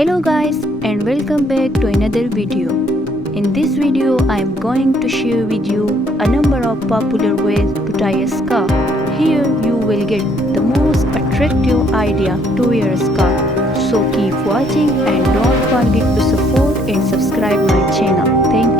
Hello guys and welcome back to another video. In this video I am going to share with you a number of popular ways to tie a scarf. Here you will get the most attractive idea to wear a scarf. So keep watching and don't forget to support and subscribe my channel. Thank you.